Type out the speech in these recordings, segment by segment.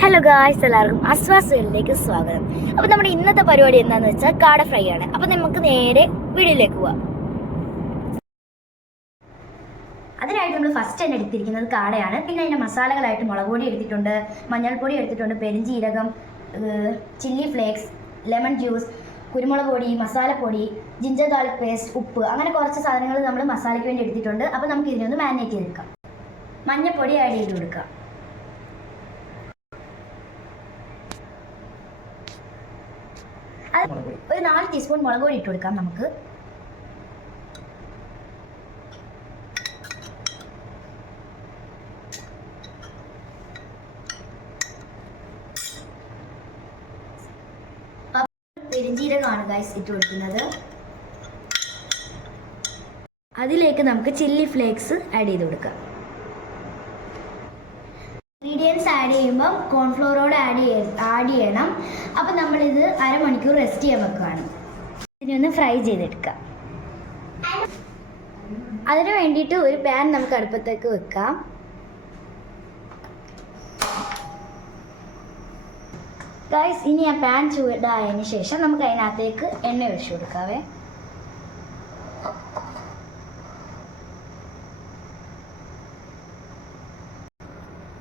Hello guys, എല്ലാവർക്കും അസ്വാസ് വേൾഡിലേക്ക് സ്വാഗതം. അപ്പോൾ നമ്മുടെ ഇന്നത്തെ പരിപാടി എന്താണെന്ന് വെച്ചാൽ കാട ഫ്രൈ ആണ്. അപ്പോൾ നമുക്ക് നേരെ വീഡിയോയിലേക്ക് പോവാം. അതിനായിട്ട് നമ്മൾ ഫസ്റ്റ് തന്നെ എടുത്തിരിക്കുന്നത് കാടയാണ്. പിന്നെ അതിൻ്റെ മസാലകളായിട്ട് മുളക് പൊടി എടുത്തിട്ടുണ്ട്, മഞ്ഞൾപ്പൊടി എടുത്തിട്ടുണ്ട്, പെരിഞ്ചീരകം, ചില്ലി ഫ്ലേക്സ്, ലെമൺ ജ്യൂസ്, കുരുമുളക് പൊടി, മസാലപ്പൊടി, ജിഞ്ചർ ഗാർലിക് പേസ്റ്റ്, ഉപ്പ്, അങ്ങനെ കുറച്ച് സാധനങ്ങൾ നമ്മൾ മസാലയ്ക്ക് വേണ്ടി എടുത്തിട്ടുണ്ട്. അപ്പോൾ നമുക്ക് ഇതിനൊന്ന് മാരിനേറ്റ് ചെയ്തെടുക്കാം. മഞ്ഞൾപ്പൊടി ആഡ് ചെയ്ത് കൊടുക്കാം. ഒരു 4 ടീസ്പൂൺ മുളക് പൊടി ഇട്ട് കൊടുക്കാം. നമുക്ക് പെരിഞ്ചീരകമാണ് ഗൈസ് ഇട്ട് കൊടുക്കുന്നത്. അതിലേക്ക് നമുക്ക് ചില്ലി ഫ്ലേക്സ് ആഡ് ചെയ്ത് കൊടുക്കാം. ഇൻഗ്രീഡിയൻസ് ആഡ് ചെയ്യുമ്പോൾ കോൺഫ്ലോറോട് ആഡ് ചെയ്യണം. അപ്പോൾ നമ്മളിത് അരമണിക്കൂർ റെസ്റ്റ് ചെയ്യാൻ വെക്കുകയാണ്. ഇതിനൊന്ന് ഫ്രൈ ചെയ്തെടുക്കാം. അതിന് വേണ്ടിയിട്ട് ഒരു പാൻ നമുക്ക് അടുപ്പത്തേക്ക് വെക്കാം. ഗൈസ്, ഇനി ആ പാൻ ചൂടായതിന് ശേഷം നമുക്ക് അതിനകത്തേക്ക് എണ്ണ ഒഴിച്ചു കൊടുക്കാവേ.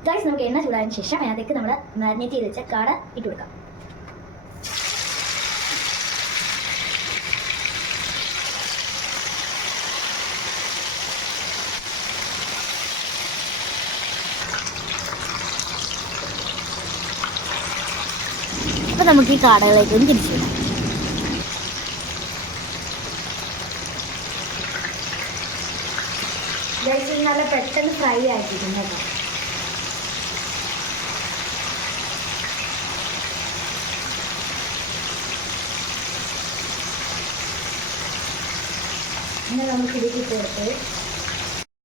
ഗൈസ്, നമുക്ക് എണ്ണ ചൂടായതിനു ശേഷം അതിനകത്തേക്ക് നമ്മൾ മാരിനേറ്റ് ചെയ്ത് വെച്ച കാട ഇട്ട് കൊടുക്കാം. അപ്പോൾ നമുക്ക് ഈ കാടകളിലേക്ക് തിരിച്ചു വിടാം. ഗൈസ്, ഇത് നല്ല പെട്ടെന്ന് ഫ്രൈ ആക്കിയിട്ടുണ്ട് കേട്ടോ. ഇങ്ങനെ നമുക്ക് ഇതിലേക്ക് ചേർത്ത്